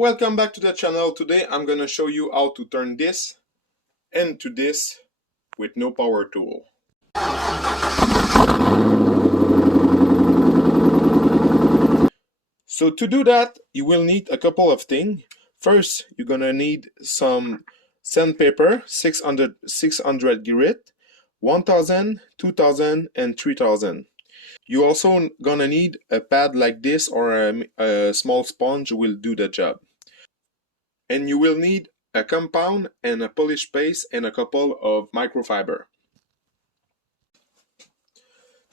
Welcome back to the channel. Today I'm gonna show you how to turn this into this with no power tool. So to do that, you will need a couple of things. First, you're gonna need some sandpaper, 600 grit, 1000, 2000, and 3000. You also gonna need a pad like this, or a small sponge will do the job. And you will need a compound and a polish paste and a couple of microfiber.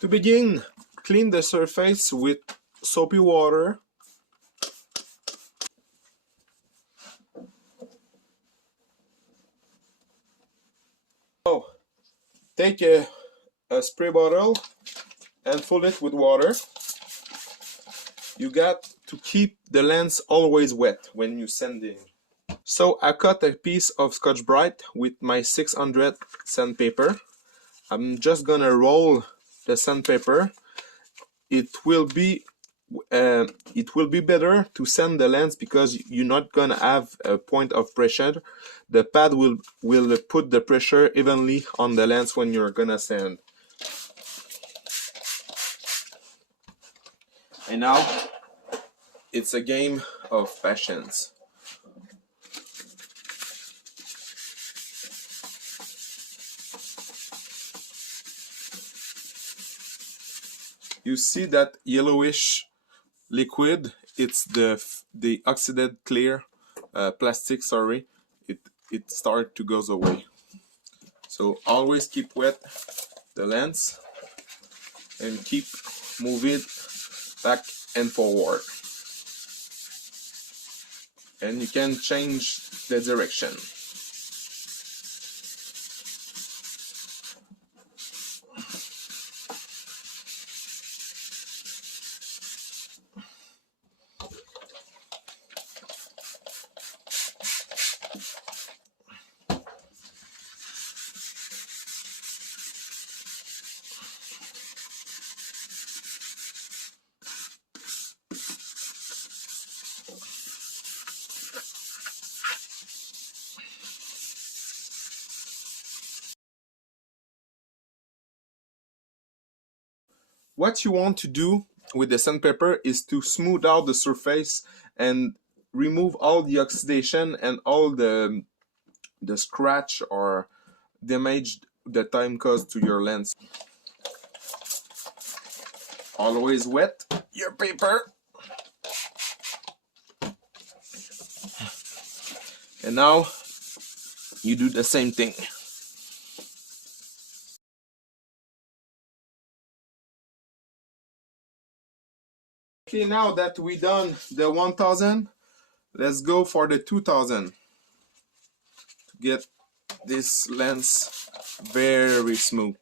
To begin, clean the surface with soapy water. Oh, take a spray bottle and fill it with water. You got to keep the lens always wet when you sanding. So I cut a piece of Scotch-Brite with my 600 sandpaper. I'm just gonna roll the sandpaper. It will be better to sand the lens because you're not gonna have a point of pressure. The pad will put the pressure evenly on the lens when you're gonna sand. And now it's a game of patience. You see that yellowish liquid? It's the oxidized clear plastic. Sorry, it started to goes away. So always keep wet the lens and keep move it back and forward. And you can change the direction. What you want to do with the sandpaper is to smooth out the surface and remove all the oxidation and all the scratch or damage that time caused to your lens. Always wet your paper. And now you do the same thing. Okay, now that we done the 1000, let's go for the 2000 to get this lens very smooth.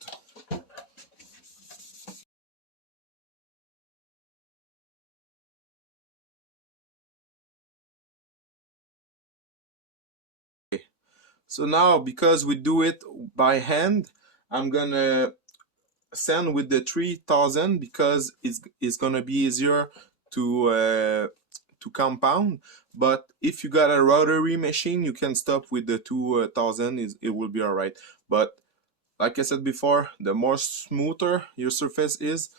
So now, because we do it by hand, I'm gonna sand with the 3000 because it's gonna be easier to compound. But if you got a rotary machine, you can stop with the 2000. It will be all right. But like I said before, the more smoother your surface is,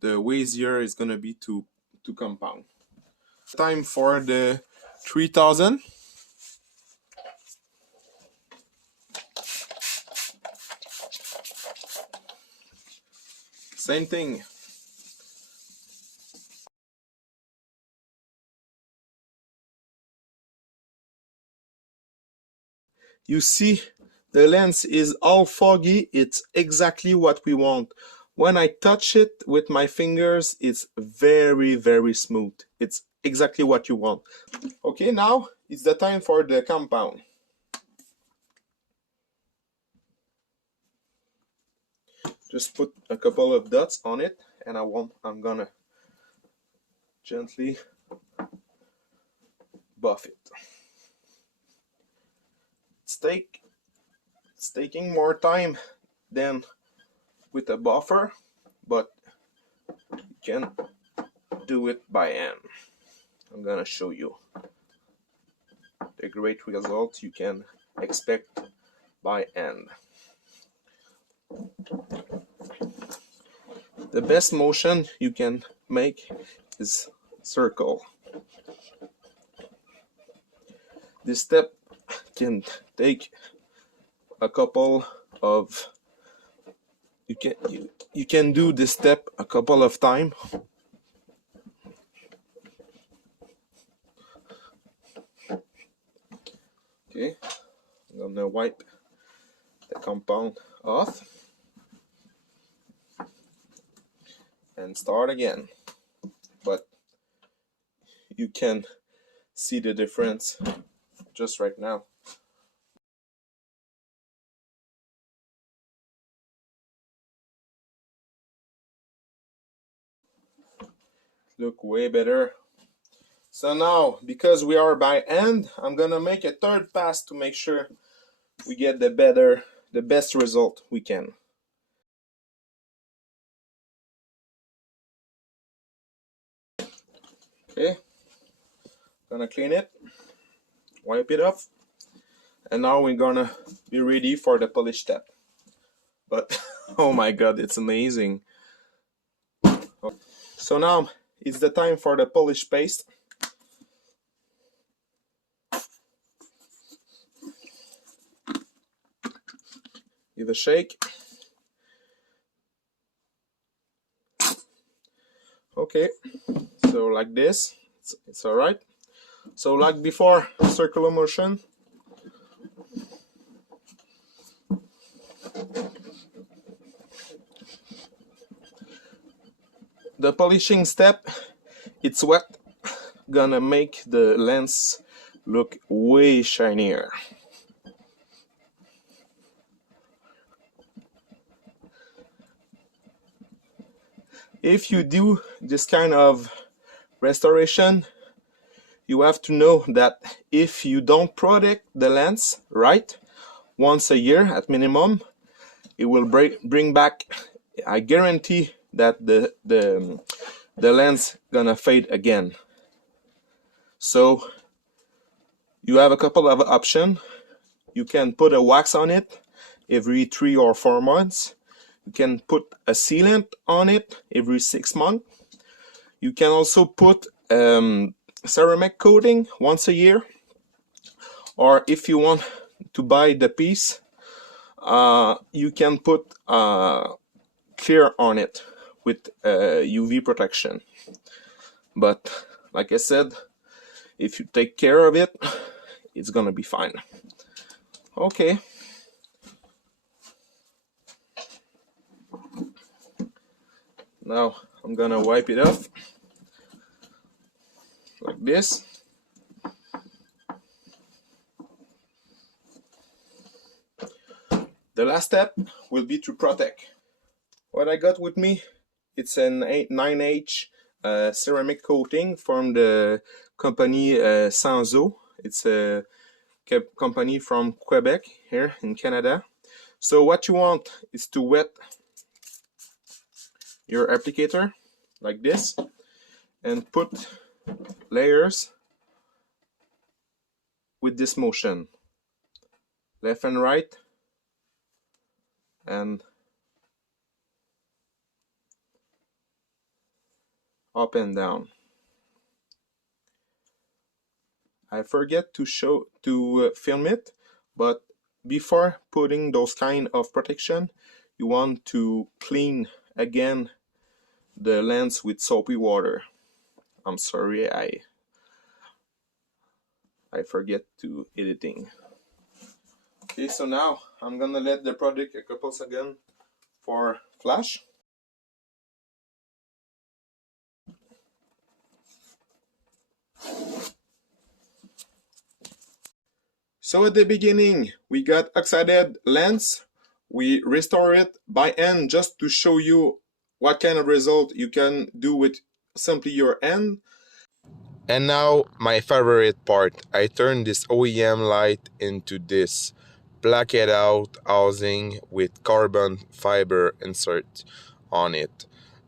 the way easier it's gonna be to compound. Time for the 3000. Same thing. You see, the lens is all foggy. It's exactly what we want. When I touch it with my fingers, it's very smooth. It's exactly what you want. Okay, now it's the time for the compound. Just put a couple of dots on it, and I'm gonna gently buff it. It's taking more time than with a buffer, but you can do it by hand. I'm gonna show you. the great results you can expect by hand. The best motion you can make is circle. This step can take a couple of you can do this step a couple of times. Okay, I'm gonna wipe the compound off and start again. But you can see the difference just right now. Look way better. So now, because we are by hand, I'm gonna make a third pass to make sure we get the best result we can. Okay, gonna clean it, wipe it off, and now we're gonna be ready for the polish step. But oh my god, it's amazing. So now it's the time for the polish paste. Give a shake. Okay, so like this, it's all right. So like before, circular motion. The polishing step, it's wet, gonna make the lens look way shinier. If you do this kind of restoration, you have to know that if you don't protect the lens right, once a year at minimum, it will bring back, I guarantee that the lens gonna fade again. So you have a couple of options. You can put a wax on it every 3 or 4 months. You can put a sealant on it every 6 months. You can also put ceramic coating once a year. Or if you want to buy the piece, you can put clear on it with UV protection. But like I said, if you take care of it, it's gonna be fine. Okay. Now I'm gonna wipe it off like this. The last step will be to protect. What I got with me, it's an 9H ceramic coating from the company Sanzo. It's a company from Quebec here in Canada. So what you want is to wet your applicator like this and put layers with this motion, left and right, and up and down. I forget to film it, but before putting those kind of protection, you want to clean again the lens with soapy water. I'm sorry, I forget to editing. Okay, so now I'm gonna let the product a couple seconds for flash. So at the beginning, we got oxidized lens. We restore it by hand just to show you what kind of result you can do with simply your hand. And now my favorite part, I turn this OEM light into this blacked out housing with carbon fiber insert on it.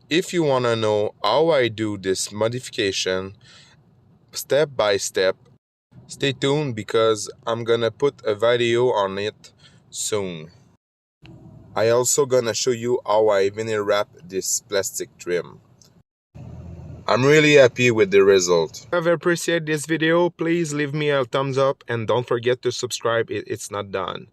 If you want to know how I do this modification step by step, Stay tuned because I'm gonna put a video on it soon. I also gonna show you how I vinyl wrap this plastic trim. I'm really happy with the result. If you have appreciated this video, please leave me a thumbs up and don't forget to subscribe if it's not done.